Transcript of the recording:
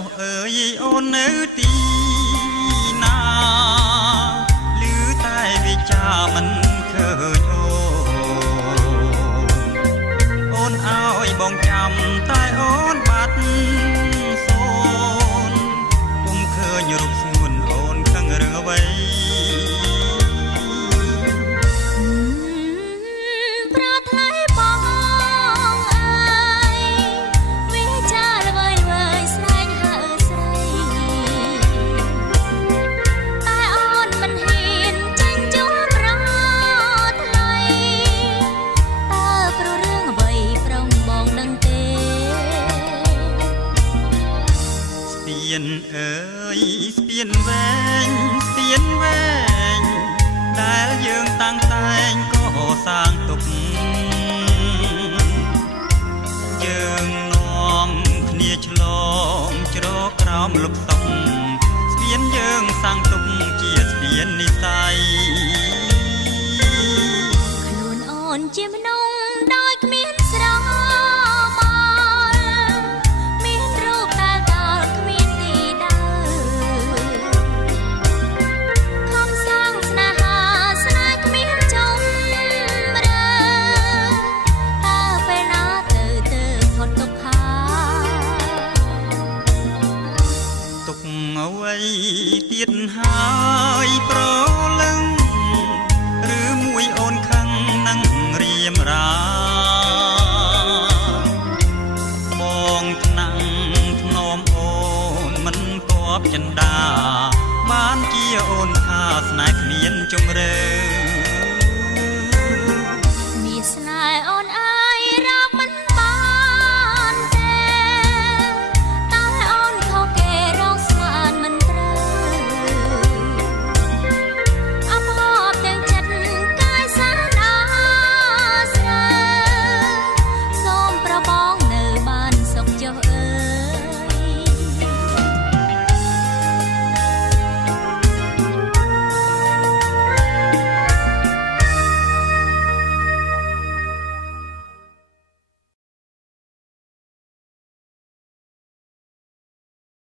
នោះអើយអូននៅទីណាឮតែវិចាមិនឃើញអូនឲ្យបងចាំតែអូនបាត់សូនពុំឃើញរូបស្ងួនអូនខឹងរឿងអ្វីអើយស្ពានវែងស្ពានវែងដែលយើងតាំងតែងក៏សាងទុកយើងនាំគ្នាឆ្លងជ្រកក្រោមលុបសុកស្ពានយើងសាងទុកជាស្ពាននិស័យខ្លួនអូនជាមនុស្សដោយគ្មានស្រមទៀតហើយប្រលឹងឬមួយអូនខឹងនឹងរៀមរាបងថ្នាំងធ្នមអូនមិនគប់ចិន្តាបានជាអូនថាស្នេហ៍គ្មានជំរឿ